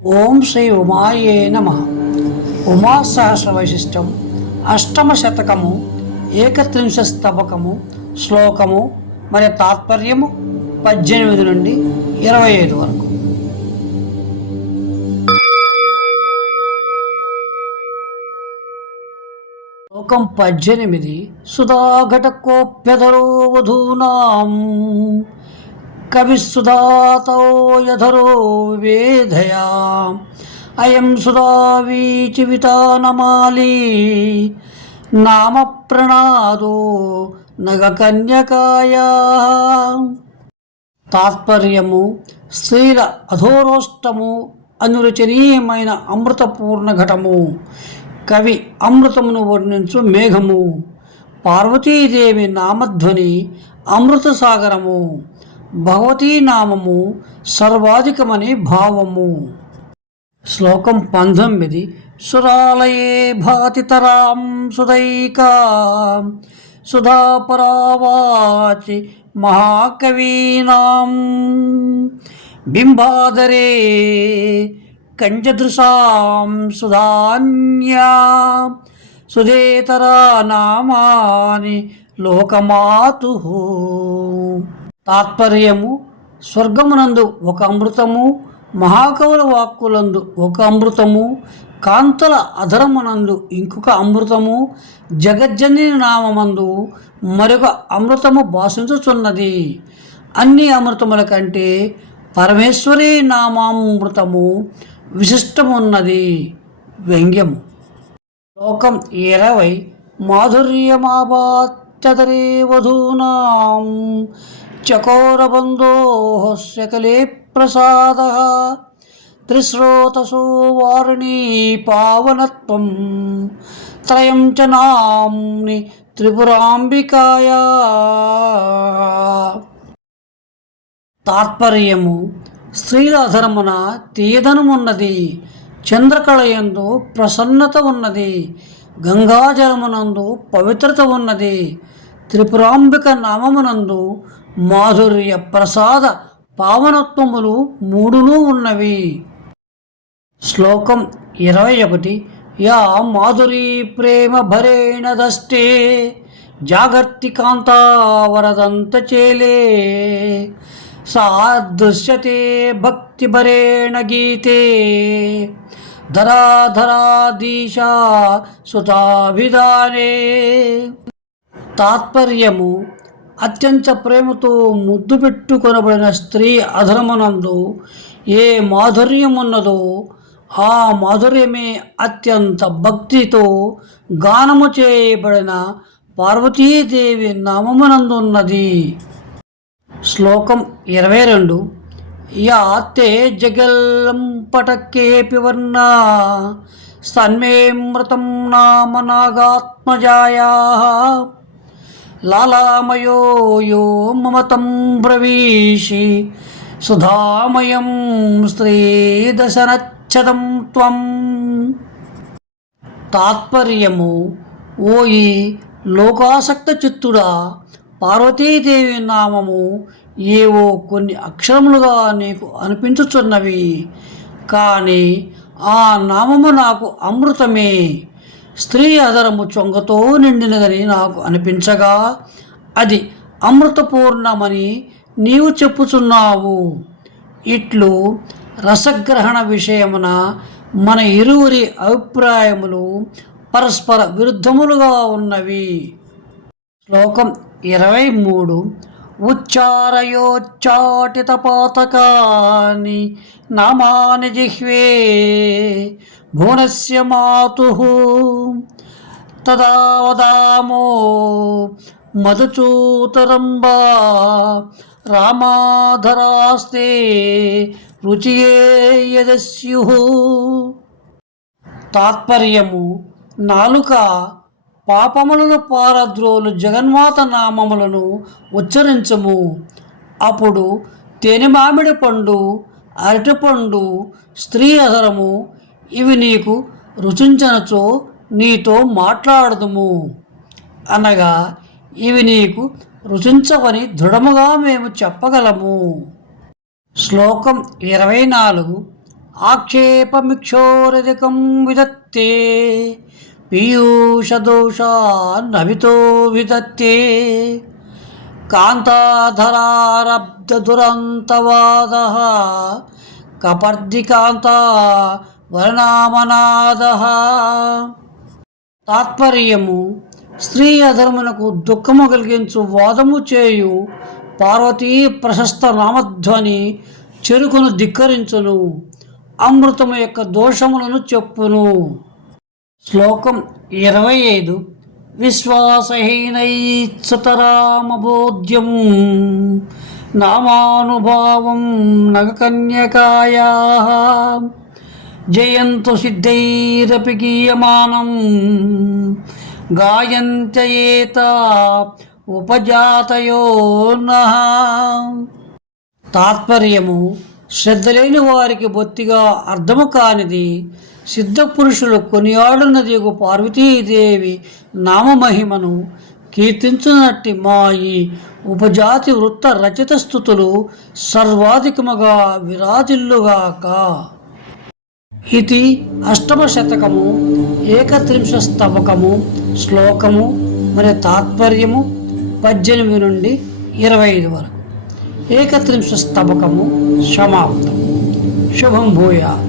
ఓం శ్రీ ఉమాయే నమ. ఉమా సహస్ర వైశిష్టం అష్టమ శతకము ఏకత్రింశ స్తబకము శ్లోకము మరియు తాత్పర్యము పద్దెనిమిది నుండి ఇరవై ఐదు వరకు. శ్లోకం పద్దెనిమిది సుధాఘటకోప్యధరో వధూనాం కవిసుధాతో యధరో వివేధయా అయం సుధావీచివితానమాలి నామ ప్రణాదో నగకన్యకాయా తాత్పర్యము స్త్రీల అధోరోష్టము అనురచనీయమైన అమృతపూర్ణ ఘటము. కవి అమృతమును వర్ణించు మేఘము. పార్వతీదేవి నామధ్వని అమృత సాగరము భగవతీ నామము సర్వాధికమని భావము. శ్లోకం పంతొమ్మిది. సురాలయే భాతితరాం సుదైకా సుధాపరావాచి మహాకవీనాం. బింబాదరే కంజదృశాం సుధాన్యా సుధేతరా నామాని లోకమాతు. తాత్పర్యము స్వర్గమునందు ఒక అమృతము మహాకవుల వాక్కులందు ఒక అమృతము కాంతల అధరమునందు ఇంకొక అమృతము జగజ్జని నామమందు మరొక అమృతము భాషించుచున్నది. అన్ని అమృతముల కంటే పరమేశ్వరి నామామృతము విశిష్టమున్నది. వ్యంగ్యము. శ్లోకం ఇరవై. మాధుర్యమాబాత్యతరే వధూనాం. చకోరబంధో శకలే ప్రసాద త్రిస్రోతసో వారిణీ పావనత్వం త్రయం చ నామ్ని త్రిపురాంబికాయా తాత్పర్యము స్త్రీల ధర్మన తీయదనమున్నది చంద్రకళయందు ప్రసన్నత ఉన్నది గంగాజలమునందు పవిత్రత ఉన్నది త్రిపురాంబిక నామమునందు మాధుర్య ప్రసాద పావనత్వములు మూడును ఉన్నవి. శ్లోకం ఇరవై ఒకటి. యా మాధురీ ప్రేమ భరేణ దష్టే జాగర్తి కాంతావరదంత చేలే. సా దృశ్యతే భక్తిభరేణ గీతే ధరాధరాధీశా సుతాభిధానే. తాత్పర్యము అత్యంత ప్రేమతో ముద్దు పెట్టుకొనబడిన స్త్రీ అధర్మనందు ఏ మాధుర్యం ఉన్నదో ఆ మాధుర్యమే అత్యంత భక్తితో గానము చేయబడిన పార్వతీదేవి నామమునందున్నది. శ్లోకం ఇరవై రెండు. యాతే జగల్లంపటకేపి వర్ణ సన్మేమృతం నామ నాగాత్మజాయా. లాలామయో యో మమతం బ్రవీషి సుధామయం స్త్రీదశనచ్చదం త్వం. తాత్పర్యము ఓయి లోకాసక్త చిత్తుడా పార్వతీదేవి నామము ఏవో కొన్ని అక్షరములుగా నీకు అనిపించుచున్నవి కానీ ఆ నామము నాకు అమృతమే. స్త్రీ అదరము చొంగతో నిండినదని నాకు అనిపించగా అది అమృతపూర్ణమని నీవు చెప్పుచున్నావు. ఇట్లు రసగ్రహణ విషయమున మన ఇరువురి అభిప్రాయములు పరస్పర విరుద్ధములుగా ఉన్నవి. శ్లోకం ఇరవై మూడు. ఉచ్చారయోచ్చాటిత పాతకాని నామాని జిహ్వే భువనస్య మాతు తదా వదామో మధుచూతరంబా రామాధరాస్తే రుచియే తాత్పర్యము నాలుక పాపములను పారద్రోలు జగన్మాత నామములను ఉచ్చరించము. అప్పుడు తేనె మామిడి పండు అరటిపండు స్త్రీ అధరము ఇవి నీకు రుచించనచో నీతో మాట్లాడదుము. అనగా ఇవి నీకు రుచించవని దృఢముగా మేము చెప్పగలము. శ్లోకం ఇరవై నాలుగు. ఆక్షేపమిక్షోరధికం విదత్తే పీయూషదోషా విదత్తే కాంతాధరారబ్ధదురంతవాద కపర్దికాంత వరణామనాద తాత్పర్యము స్త్రీ అధర్మునకు దుఃఖము కలిగించు వాదము చేయు పార్వతీ ప్రశస్త నామధ్వని చెరుకును ధిక్కరించును అమృతము యొక్క దోషములను చెప్పును. శ్లోకం ఇరవై ఐదు విశ్వాసహీనైత్సుతరామబోధ్యం నామానుభావం నగకన్యకాయా. జయంతు సిద్ధైరపి గీయమానం గాయంత్యేత ఉపజాతయో తాత్పర్యము శ్రద్ధ లేని వారికి బొత్తిగా అర్థము కానిది సిద్ధ పురుషులు కొనియాడున్నది ఒక పార్వతీదేవి నామమహిమను. కీర్తించునట్టి మా ఈ ఉపజాతి వృత్త రచిత స్థుతులు సర్వాధికముగా విరాజిల్లుగాక. ఇది అష్టమ శతకము ఏకత్రింశ స్తవకము శ్లోకము మరి తాత్పర్యము పద్దెనిమిది నుండి ఇరవై ఐదు వరకు. ఏకత్రింశ స్తవకము సమాప్తం. శుభం భూయా